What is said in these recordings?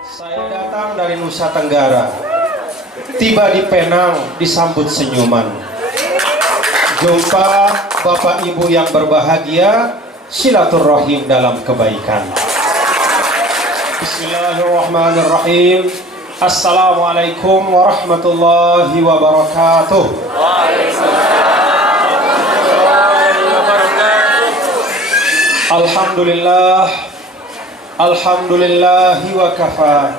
Saya datang dari Nusa Tenggara, tiba di Penang disambut senyuman. Jumpa Bapak Ibu yang berbahagia, silaturahim dalam kebaikan. Bismillahirrahmanirrahim. Assalamualaikum warahmatullahi wabarakatuh. Alhamdulillah, alhamdulillahi wa kafa,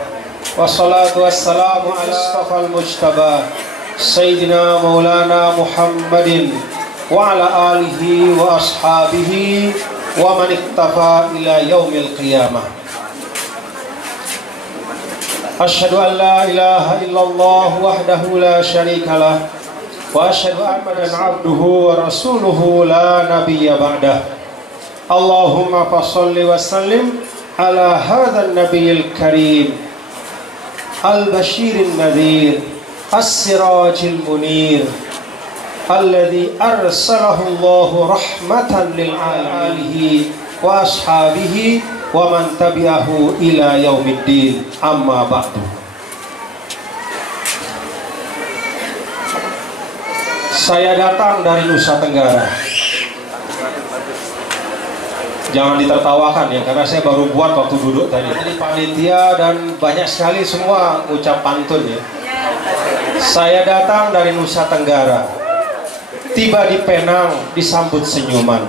wassalatu wassalamu ala astafal mujtaba Sayyidina Maulana Muhammadin wa ala alihi wa ashabihi wa man iktafa ila yaumil qiyamah. Asyhadu an la ilaha illallah wahdahu la syarikalah wa asyhadu anna abduhu wa rasuluhu la nabiyya ba'dah. Allahumma fasholli wa sallim ala hadzal nabiyil karim al-bashirin nadhir as-sirajil munir alladhi arsalahu Allahu rahmatan lil alihi wa ashabihi wa man tabi'ahu ila yaumiddin, amma ba'du. Saya datang dari Nusa Tenggara. Jangan ditertawakan ya, karena saya baru buat waktu duduk tadi. Jadi panitia dan banyak sekali semua ucap pantun ya. Saya datang dari Nusa Tenggara, tiba di Penang disambut senyuman.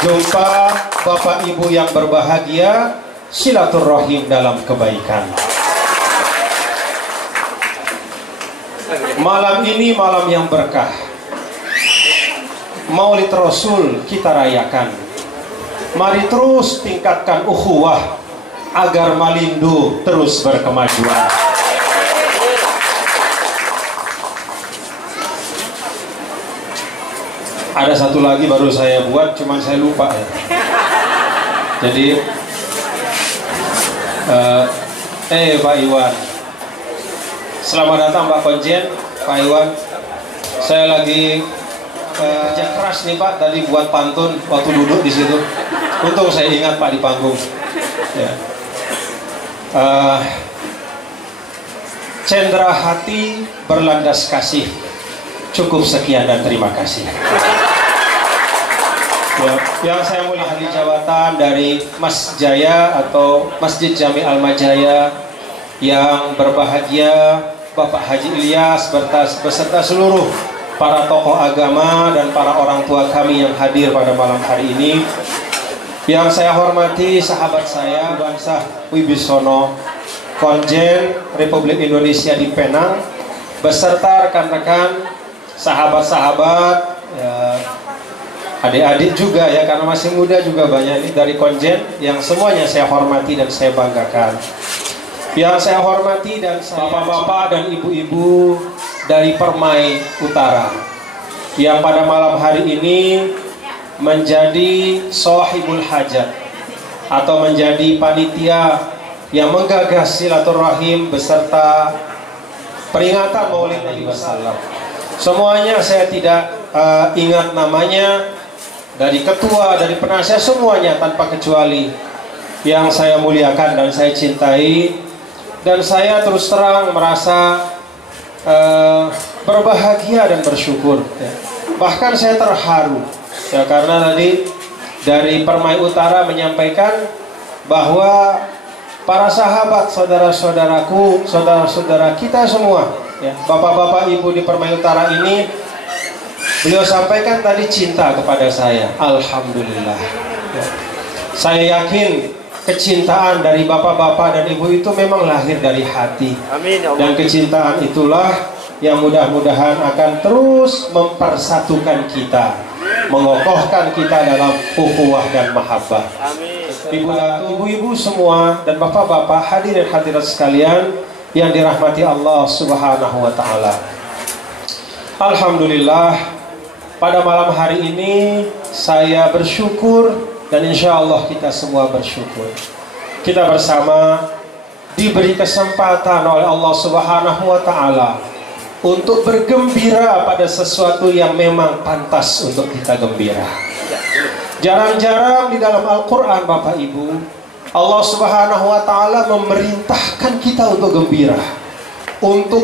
Jumpa Bapak Ibu yang berbahagia, silaturahim dalam kebaikan. Malam ini malam yang berkah. Maulid Rasul kita rayakan. Mari terus tingkatkan ukhuwah agar Malindo terus berkemajuan. Ada satu lagi baru saya buat, cuman saya lupa ya. Jadi Pak Iwan, selamat datang Pak Konjen, Pak Iwan. Saya lagi kerja keras nih Pak, tadi buat pantun waktu duduk di situ. Untung saya ingat Pak di panggung. Ya. Cendera hati berlandas kasih. Cukup sekian dan terima kasih. Ya, yang saya mulia ahli jawatan dari Mas Jaya atau Masjid Jami Al-Majaya, yang berbahagia Bapak Haji Ilyas beserta seluruh para tokoh agama dan para orang tua kami yang hadir pada malam hari ini. Yang saya hormati sahabat saya Bansah Wibisono, Konjen Republik Indonesia di Penang, beserta rekan-rekan, sahabat-sahabat, ya, adik-adik juga ya, karena masih muda juga banyak ini dari Konjen, yang semuanya saya hormati dan saya banggakan. Yang saya hormati dan bapak-bapak dan ibu-ibu dari Permai Utara, yang pada malam hari ini menjadi sahibul hajat atau menjadi panitia yang menggagas silaturahim beserta peringatan Maulid Nabi Wasallam. Semuanya saya tidak ingat namanya, dari ketua, dari penasihat, semuanya tanpa kecuali yang saya muliakan dan saya cintai, dan saya terus terang merasa berbahagia dan bersyukur ya. Bahkan saya terharu ya, karena tadi dari Permai Utara menyampaikan bahwa para sahabat, saudara-saudaraku, saudara-saudara kita semua ya, bapak-bapak ibu di Permai Utara ini, beliau sampaikan tadi cinta kepada saya. Alhamdulillah ya. Saya yakin kecintaan dari bapak-bapak dan ibu itu memang lahir dari hati. Amin, ya Allah. Dan kecintaan itulah yang mudah-mudahan akan terus mempersatukan kita, mengokohkan kita dalam ukhuwah dan mahabbah. Amin. Ibu-ibu semua dan bapak-bapak, hadirin hadirat sekalian yang dirahmati Allah Subhanahu wa taala. Alhamdulillah, pada malam hari ini saya bersyukur dan insya Allah kita semua bersyukur. Kita bersama diberi kesempatan oleh Allah Subhanahu wa taala untuk bergembira pada sesuatu yang memang pantas untuk kita gembira. Jarang-jarang di dalam Al-Quran Bapak Ibu Allah Subhanahu wa Ta'ala memerintahkan kita untuk gembira, untuk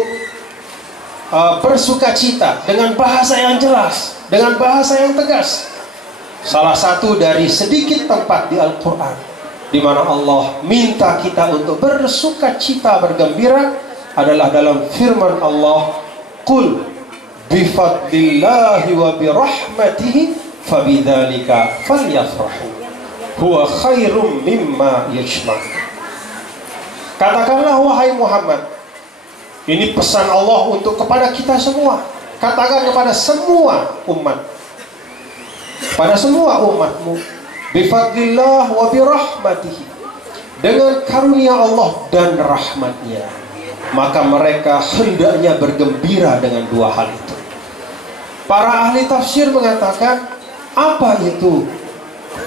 bersukacita dengan bahasa yang jelas, dengan bahasa yang tegas. Salah satu dari sedikit tempat di Al-Quran di mana Allah minta kita untuk bersukacita, bergembira adalah dalam firman Allah, "Qul bifadlillahi wa birahmatihi fabidzalika falyafrahu huwa khairum mimma yajma'un." Katakanlah wahai Muhammad, ini pesan Allah untuk kepada kita semua. Katakan kepada semua umat, pada semua umatmu, bifadlillah wa birahmatihi, dengan karunia Allah dan rahmatnya, maka mereka hendaknya bergembira dengan dua hal itu. Para ahli tafsir mengatakan, apa itu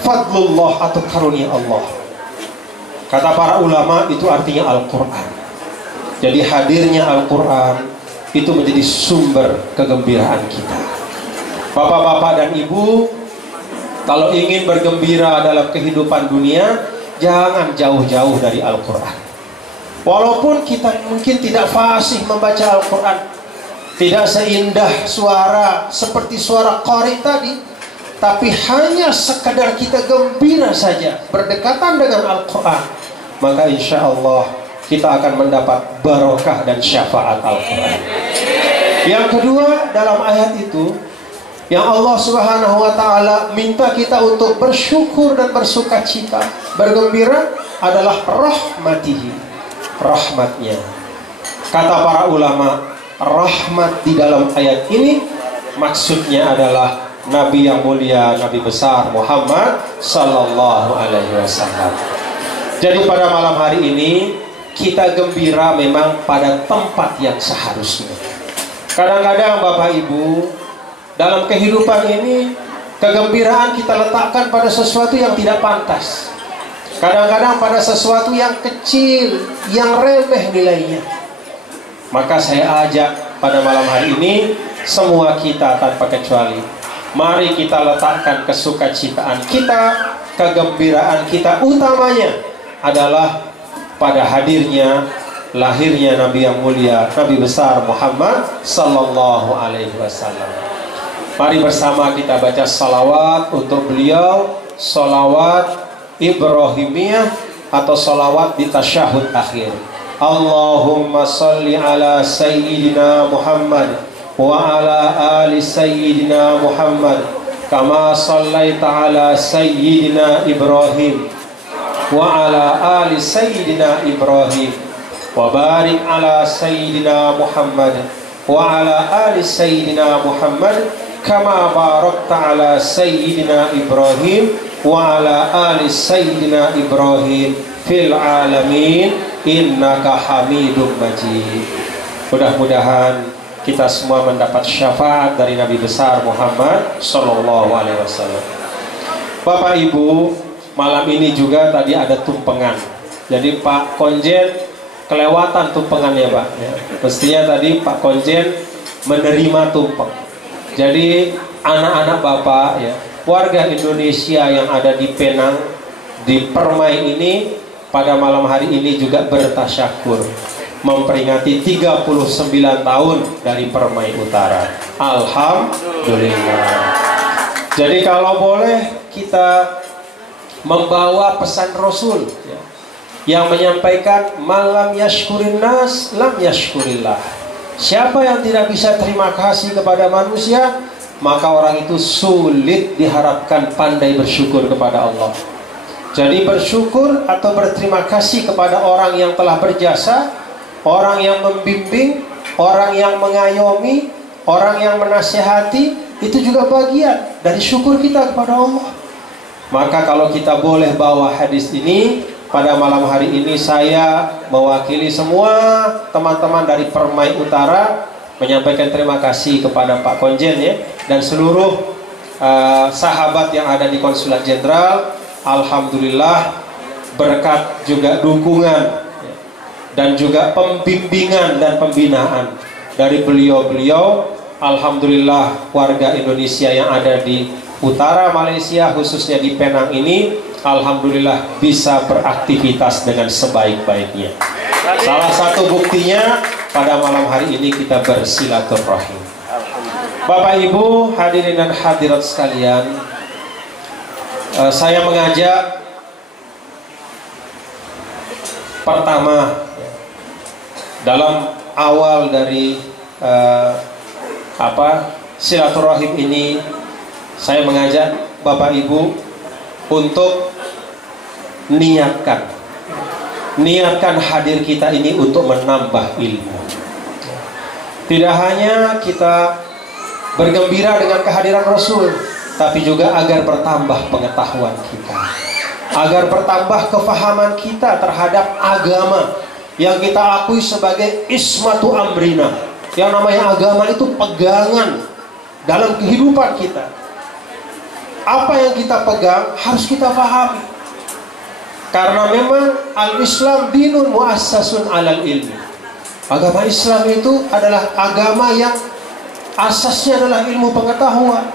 fadlullah atau karunia Allah? Kata para ulama, itu artinya Al-Quran. Jadi hadirnya Al-Quran itu menjadi sumber kegembiraan kita. Bapak-bapak dan ibu, kalau ingin bergembira dalam kehidupan dunia, jangan jauh-jauh dari Al-Quran. Walaupun kita mungkin tidak fasih membaca Al-Quran, tidak seindah suara seperti suara qari tadi, tapi hanya sekadar kita gembira saja berdekatan dengan Al-Quran, maka insya Allah kita akan mendapat barokah dan syafaat Al-Quran. Yang kedua, dalam ayat itu yang Allah Subhanahu wa Ta'ala minta kita untuk bersyukur dan bersukacita, bergembira adalah rahmatihi, rahmatnya. Kata para ulama, rahmat di dalam ayat ini maksudnya adalah Nabi yang mulia, Nabi besar Muhammad Sallallahu Alaihi Wasallam. Jadi pada malam hari ini kita gembira memang pada tempat yang seharusnya. Kadang-kadang Bapak Ibu, dalam kehidupan ini kegembiraan kita letakkan pada sesuatu yang tidak pantas. Kadang-kadang pada sesuatu yang kecil, yang remeh nilainya. Maka saya ajak pada malam hari ini semua kita tanpa kecuali, mari kita letakkan kesukacitaan kita, kegembiraan kita utamanya adalah pada hadirnya, lahirnya Nabi yang mulia, Nabi besar Muhammad Sallallahu Alaihi Wasallam. Mari bersama kita baca salawat untuk beliau, salawat Ibrahimiyah atau salawat di tasyahud akhir. Allahumma salli ala Sayyidina Muhammad wa ala ali Sayyidina Muhammad kama sallaita ala Sayyidina Ibrahim wa ala ali Sayyidina Ibrahim wa barik ala Sayyidina Muhammad wa ala ali Sayyidina Muhammad kama barakta ala Sayyidina Ibrahim wa ala ali Sayyidina Ibrahim fil alamin innaka Hamidum Majid. Mudah-mudahan kita semua mendapat syafaat dari Nabi besar Muhammad Sallallahu Alaihi Wasallam. Bapak Ibu, malam ini juga tadi ada tumpengan. Jadi Pak Konjen kelewatan tumpengannya Pak ya. Mestinya tadi Pak Konjen menerima tumpeng. Jadi anak-anak Bapak ya, warga Indonesia yang ada di Penang, di Permai ini, pada malam hari ini juga bertasyakur memperingati 39 tahun dari Permai Utara. Alhamdulillah. Jadi kalau boleh kita membawa pesan Rasul ya, yang menyampaikan malam yashkurin nas lam yashkurillah. Siapa yang tidak bisa terima kasih kepada manusia, maka orang itu sulit diharapkan pandai bersyukur kepada Allah. Jadi bersyukur atau berterima kasih kepada orang yang telah berjasa, orang yang membimbing, orang yang mengayomi, orang yang menasihati, itu juga bagian dari syukur kita kepada Allah. Maka kalau kita boleh bawa hadis ini pada malam hari ini, saya mewakili semua teman-teman dari Permai Utara menyampaikan terima kasih kepada Pak Konjen ya, dan seluruh sahabat yang ada di Konsulat Jenderal. Alhamdulillah berkat juga dukungan ya, dan juga pembimbingan dan pembinaan dari beliau-beliau. Alhamdulillah warga Indonesia yang ada di utara Malaysia, khususnya di Penang ini, alhamdulillah bisa beraktivitas dengan sebaik-baiknya. Salah satu buktinya pada malam hari ini kita bersilaturahim. Bapak Ibu hadirin dan hadirat sekalian, saya mengajak pertama dalam awal dari silaturahim ini, saya mengajak Bapak Ibu untuk niatkan hadir kita ini untuk menambah ilmu. Tidak hanya kita bergembira dengan kehadiran Rasul, tapi juga agar bertambah pengetahuan kita, agar bertambah kefahaman kita terhadap agama yang kita akui sebagai ismatu amrina. Yang namanya agama itu pegangan dalam kehidupan kita. Apa yang kita pegang harus kita pahami, karena memang al-Islam dinun muassasun alal ilmi. Agama Islam itu adalah agama yang asasnya adalah ilmu pengetahuan.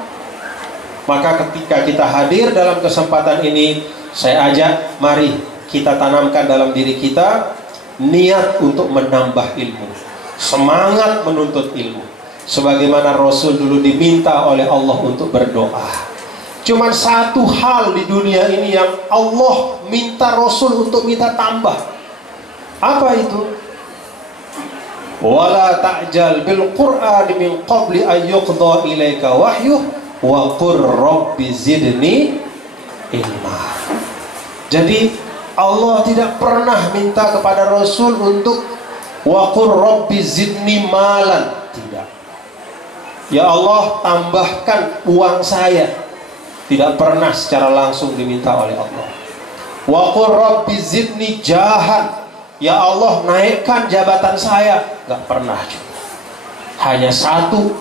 Maka ketika kita hadir dalam kesempatan ini, saya ajak mari kita tanamkan dalam diri kita niat untuk menambah ilmu, semangat menuntut ilmu, sebagaimana Rasul dulu diminta oleh Allah untuk berdoa. Cuman satu hal di dunia ini yang Allah minta Rasul untuk minta tambah. Apa itu? Wala ta'jal bil Qur'ani min qabli an yuqda ilaika wahyuh wa qur rabbi zidni ilma. Jadi Allah tidak pernah minta kepada Rasul untuk wa qur rabbi zidni malan. Tidak. Ya Allah, tambahkan uang saya. Tidak pernah secara langsung diminta oleh Allah. Wa qur rabbi zidni jahan. Ya Allah, naikkan jabatan saya. Gak pernah juga. Hanya satu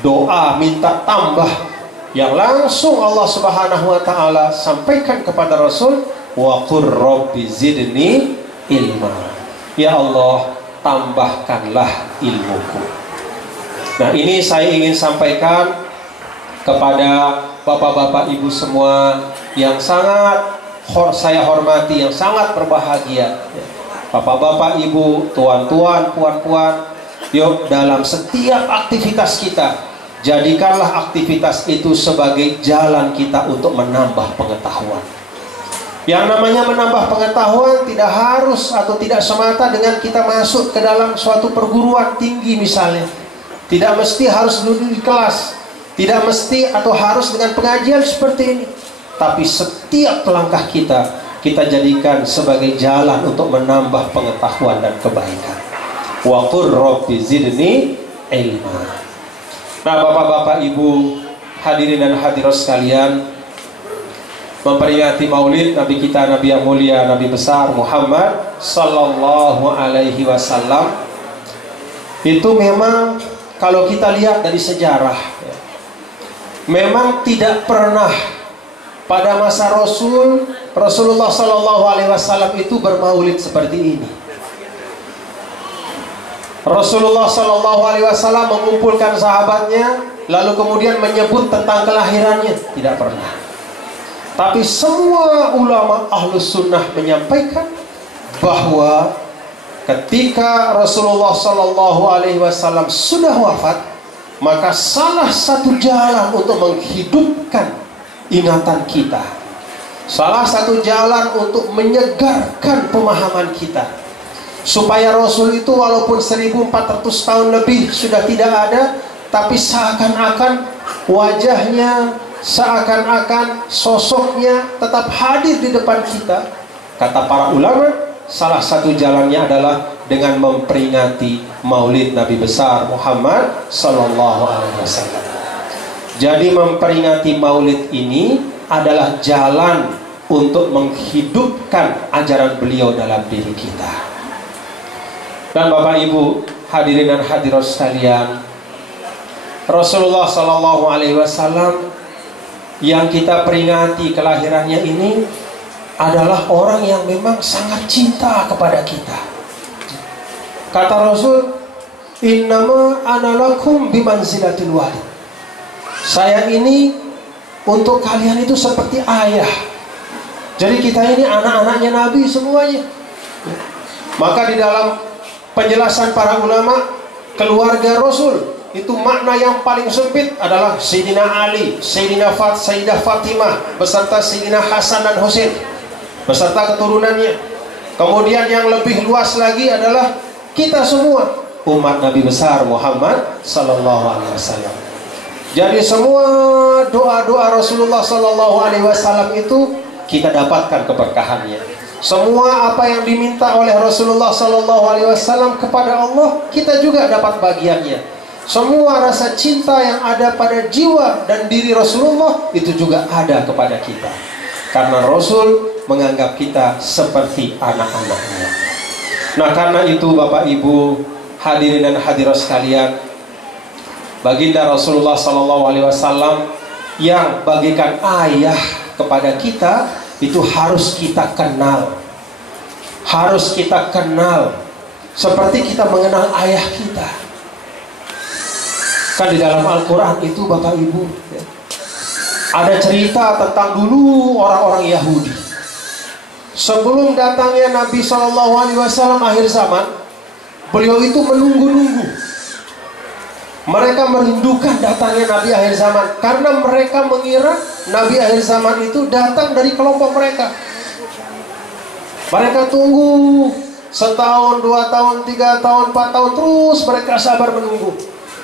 doa minta tambah yang langsung Allah Subhanahu wa ta'ala sampaikan kepada Rasul, wa qur rabbi zidni ilma. Ya Allah, tambahkanlah ilmuku. Nah, ini saya ingin sampaikan kepada bapak-bapak ibu semua yang sangat saya hormati, yang sangat berbahagia. Bapak-bapak ibu, tuan-tuan, puan-puan, yuk dalam setiap aktivitas kita, jadikanlah aktivitas itu sebagai jalan kita untuk menambah pengetahuan. Yang namanya menambah pengetahuan tidak harus atau tidak semata dengan kita masuk ke dalam suatu perguruan tinggi misalnya. Tidak mesti harus duduk di kelas, tidak mesti atau harus dengan pengajian seperti ini. Tapi setiap langkah kita jadikan sebagai jalan untuk menambah pengetahuan dan kebaikan. Wa qur rabbi zidni ilma. Nah, bapak-bapak ibu hadirin dan hadirat sekalian, memperingati maulid Nabi kita, Nabi yang mulia, Nabi besar Muhammad sallallahu alaihi wasallam, itu memang kalau kita lihat dari sejarah, memang tidak pernah pada masa Rasulullah sallallahu alaihi wasallam itu bermaulid seperti ini. Rasulullah sallallahu alaihi wasallam mengumpulkan sahabatnya lalu kemudian menyebut tentang kelahirannya, tidak pernah. Tapi semua ulama ahlus sunnah menyampaikan bahwa ketika Rasulullah sallallahu alaihi wasallam sudah wafat, maka salah satu jalan untuk menghidupkan ingatan kita, salah satu jalan untuk menyegarkan pemahaman kita, supaya Rasul itu walaupun 1400 tahun lebih sudah tidak ada, tapi seakan-akan wajahnya, seakan-akan sosoknya tetap hadir di depan kita. Kata para ulama, salah satu jalannya adalah dengan memperingati maulid Nabi besar Muhammad sallallahu alaihi wasallam. Jadi memperingati maulid ini adalah jalan untuk menghidupkan ajaran beliau dalam diri kita. Dan Bapak Ibu hadirin dan hadirat sekalian, Rasulullah sallallahu alaihi wasallam yang kita peringati kelahirannya ini adalah orang yang memang sangat cinta kepada kita. Kata Rasul, innama ana lakum bimanzilatil walid. Saya ini untuk kalian itu seperti ayah. Jadi kita ini anak-anaknya Nabi semuanya. Maka di dalam penjelasan para ulama, keluarga Rasul itu makna yang paling sempit adalah Sayyidina Ali, Sayyidah Fatimah beserta Sayyidina Hasan dan Husain beserta keturunannya. Kemudian yang lebih luas lagi adalah kita semua, umat Nabi besar Muhammad sallallahu alaihi wasallam. Jadi semua doa-doa Rasulullah sallallahu alaihi wasallam itu kita dapatkan keberkahannya. Semua apa yang diminta oleh Rasulullah sallallahu alaihi wasallam kepada Allah, kita juga dapat bagiannya. Semua rasa cinta yang ada pada jiwa dan diri Rasulullah itu juga ada kepada kita. Karena Rasul menganggap kita seperti anak-anaknya. Nah, karena itu Bapak Ibu hadirin dan hadirat sekalian, baginda Rasulullah sallallahu alaihi wasallam yang bagaikan ayah kepada kita itu harus kita kenal. Harus kita kenal seperti kita mengenal ayah kita. Kan di dalam Al-Quran itu Bapak Ibu ya, ada cerita tentang dulu orang-orang Yahudi. Sebelum datangnya Nabi SAW akhir zaman, beliau itu menunggu-nunggu. Mereka merindukan datangnya Nabi akhir zaman karena mereka mengira Nabi akhir zaman itu datang dari kelompok mereka. Mereka tunggu setahun, 2 tahun, 3 tahun, 4 tahun, terus mereka sabar menunggu.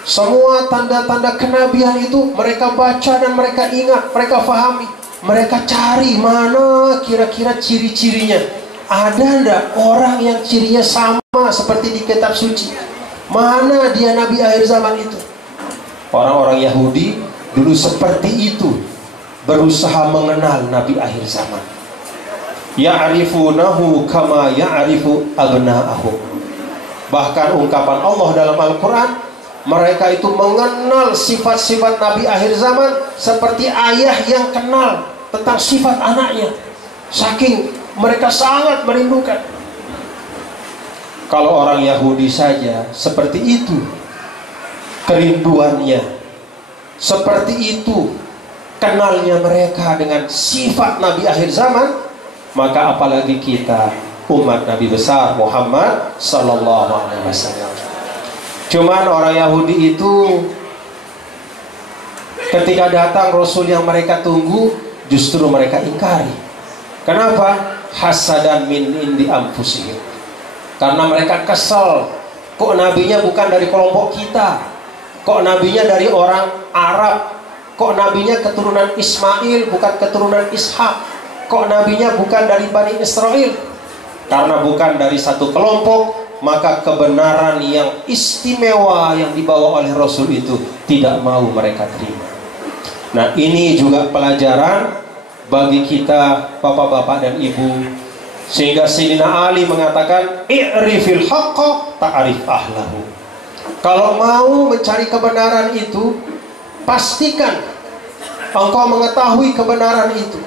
Semua tanda-tanda kenabian itu mereka baca dan mereka ingat, mereka fahami. Mereka cari mana kira-kira ciri-cirinya. Ada enggak orang yang cirinya sama seperti di kitab suci? Mana dia Nabi akhir zaman itu? Orang-orang Yahudi dulu seperti itu, berusaha mengenal Nabi akhir zaman. Ya'rifunahu kama ya'rifu abna'ahum. Bahkan ungkapan Allah dalam Al-Quran, mereka itu mengenal sifat-sifat Nabi akhir zaman seperti ayah yang kenal tentang sifat anaknya. Saking mereka sangat merindukan. Kalau orang Yahudi saja seperti itu kerinduannya, seperti itu kenalnya mereka dengan sifat Nabi akhir zaman, maka apalagi kita umat Nabi besar Muhammad sallallahu alaihi wasallam. Cuman orang Yahudi itu ketika datang Rasul yang mereka tunggu, justru mereka ingkari. Kenapa? Hasadan min indi anfusihim. Karena mereka kesal, kok nabinya bukan dari kelompok kita, kok nabinya dari orang Arab, kok nabinya keturunan Ismail bukan keturunan Ishak, kok nabinya bukan dari Bani Israel. Karena bukan dari satu kelompok, maka kebenaran yang istimewa yang dibawa oleh Rasul itu tidak mau mereka terima. Nah, ini juga pelajaran bagi kita bapak-bapak dan ibu, sehingga Sayyidina Ali mengatakan i'rifil haqqa ta'rif ahlahu. Kalau mau mencari kebenaran itu, pastikan engkau mengetahui kebenaran itu.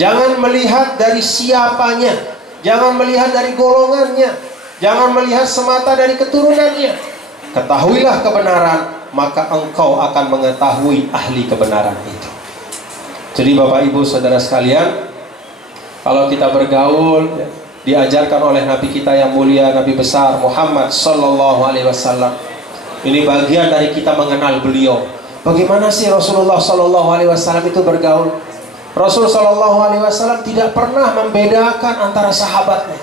Jangan melihat dari siapanya, jangan melihat dari golongannya, jangan melihat semata dari keturunannya. Ketahuilah kebenaran, maka engkau akan mengetahui ahli kebenaran itu. Jadi Bapak Ibu Saudara sekalian, kalau kita bergaul, diajarkan oleh Nabi kita yang mulia, Nabi besar Muhammad sallallahu alaihi wasallam. Ini bagian dari kita mengenal beliau. Bagaimana sih Rasulullah sallallahu alaihi wasallam itu bergaul? Rasul sallallahu alaihi wasallam tidak pernah membedakan antara sahabatnya.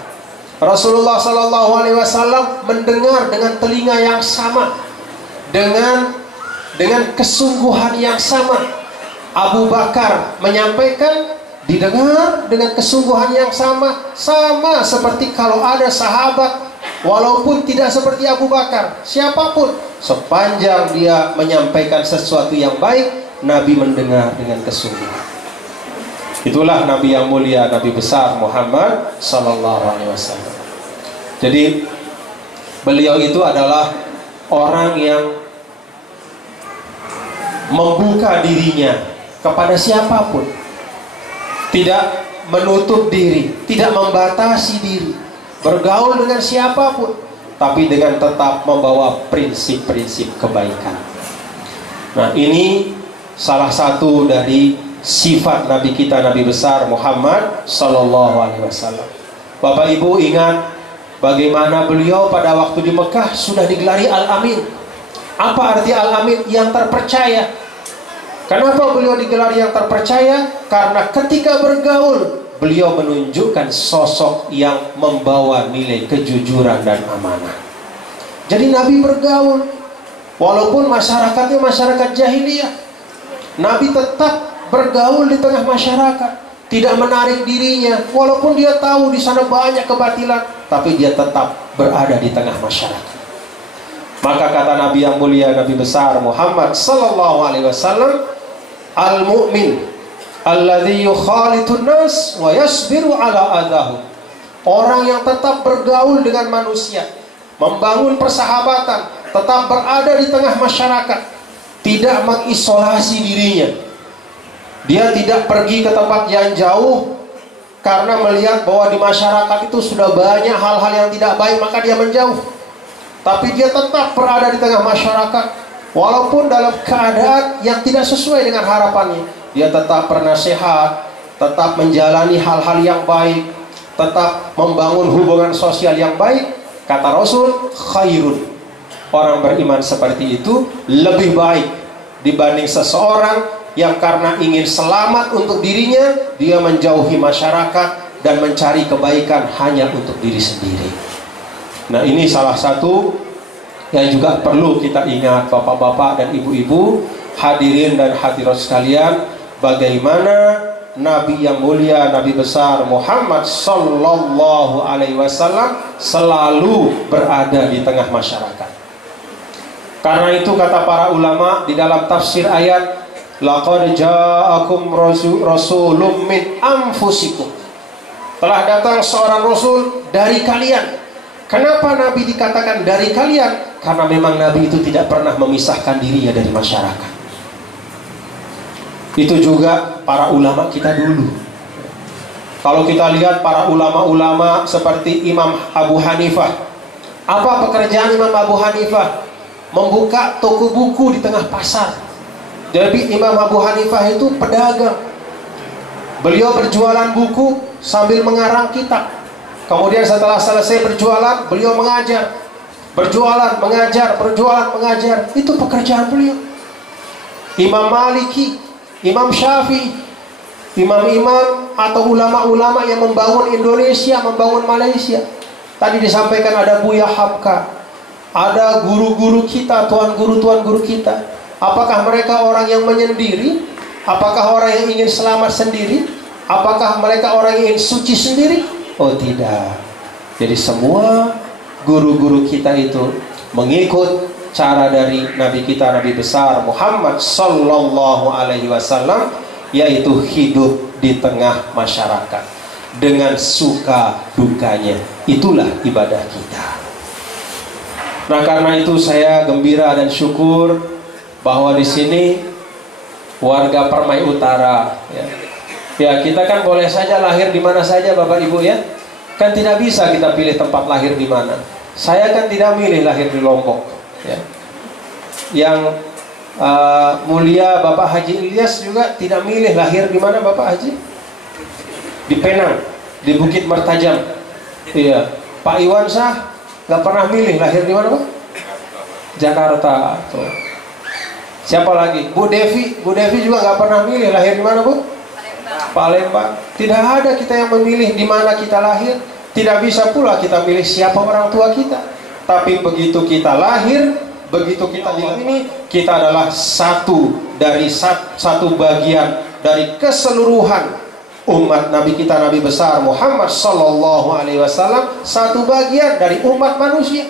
Rasulullah sallallahu alaihi wasallam mendengar dengan telinga yang sama, dengan kesungguhan yang sama. Abu Bakar menyampaikan, didengar dengan kesungguhan yang sama, sama seperti kalau ada sahabat walaupun tidak seperti Abu Bakar, siapapun, sepanjang dia menyampaikan sesuatu yang baik, Nabi mendengar dengan kesungguhan. Itulah Nabi yang mulia, Nabi besar Muhammad sallallahu alaihi wasallam. Jadi beliau itu adalah orang yang membuka dirinya kepada siapapun, tidak menutup diri, tidak membatasi diri, bergaul dengan siapapun, tapi dengan tetap membawa prinsip-prinsip kebaikan. Nah, ini salah satu dari sifat Nabi kita, Nabi besar Muhammad Sallallahu Alaihi Wasallam. Bapak Ibu ingat bagaimana beliau pada waktu di Mekah sudah digelari Al-Amin. Apa arti Al-Amin? Yang terpercaya. Kenapa beliau digelari yang terpercaya? Karena ketika bergaul, beliau menunjukkan sosok yang membawa nilai kejujuran dan amanah. Jadi Nabi bergaul, walaupun masyarakatnya masyarakat jahiliyah, Nabi tetap bergaul di tengah masyarakat, tidak menarik dirinya, walaupun dia tahu di sana banyak kebatilan, tapi dia tetap berada di tengah masyarakat. Maka kata Nabi yang mulia, Nabi besar Muhammad Sallallahu Alaihi Wasallam, al-mu'min alladhi yukhalitun nas wa yasbiru ala adahu. Orang yang tetap bergaul dengan manusia, membangun persahabatan, tetap berada di tengah masyarakat, tidak mengisolasi dirinya. Dia tidak pergi ke tempat yang jauh karena melihat bahwa di masyarakat itu sudah banyak hal-hal yang tidak baik, maka dia menjauh. Tapi dia tetap berada di tengah masyarakat, walaupun dalam keadaan yang tidak sesuai dengan harapannya. Dia tetap bernasihat, tetap menjalani hal-hal yang baik, tetap membangun hubungan sosial yang baik. Kata Rasul, khairun, orang beriman seperti itu lebih baik dibanding seseorang yang karena ingin selamat untuk dirinya, dia menjauhi masyarakat dan mencari kebaikan hanya untuk diri sendiri. Nah, ini salah satu yang juga perlu kita ingat, bapak-bapak dan ibu-ibu, hadirin dan hadirat sekalian, bagaimana Nabi yang mulia, Nabi besar Muhammad Sallallahu Alaihi Wasallam selalu berada di tengah masyarakat. Karena itu kata para ulama di dalam tafsir ayat, laqad ja'akum rasulun min anfusikum, telah datang seorang rasul dari kalian. Kenapa Nabi dikatakan dari kalian? Karena memang Nabi itu tidak pernah memisahkan dirinya dari masyarakat. Itu juga para ulama kita dulu. Kalau kita lihat para ulama-ulama seperti Imam Abu Hanifah, apa pekerjaan Imam Abu Hanifah? Membuka toko buku di tengah pasar. Jadi Imam Abu Hanifah itu pedagang. Beliau berjualan buku sambil mengarang kitab. Kemudian setelah selesai berjualan, beliau mengajar. Berjualan, mengajar, berjualan, mengajar. Itu pekerjaan beliau. Imam Maliki, Imam Syafi'i, imam-imam atau ulama-ulama yang membangun Indonesia, membangun Malaysia. Tadi disampaikan ada Buya Habka, ada guru-guru kita, tuan guru kita. Apakah mereka orang yang menyendiri? Apakah orang yang ingin selamat sendiri? Apakah mereka orang yang ingin suci sendiri? Oh tidak. Jadi semua guru-guru kita itu mengikut cara dari Nabi kita, Nabi besar Muhammad Sallallahu Alaihi Wasallam, yaitu hidup di tengah masyarakat dengan suka dukanya. Itulah ibadah kita. Nah, karena itu saya gembira dan syukur bahwa di sini warga Permai Utara, ya kita kan boleh saja lahir di mana saja, Bapak Ibu ya. Kan tidak bisa kita pilih tempat lahir di mana. Saya kan tidak milih lahir di Lombok. Ya. Yang mulia Bapak Haji Ilyas juga tidak milih lahir di mana, Bapak Haji? Di Penang, di Bukit Mertajam. Iya. Pak Iwan Sah nggak pernah milih lahir di mana, Pak? Jakarta. Tuh. Siapa lagi? Bu Devi juga nggak pernah milih lahir di mana, Bu? Palembang. Tidak ada kita yang memilih di mana kita lahir. Tidak bisa pula kita milih siapa orang tua kita. Tapi begitu kita lahir, begitu kita hidup ini, kita adalah satu bagian dari keseluruhan umat Nabi kita, Nabi besar Muhammad Sallallahu Alaihi Wasallam, satu bagian dari umat manusia.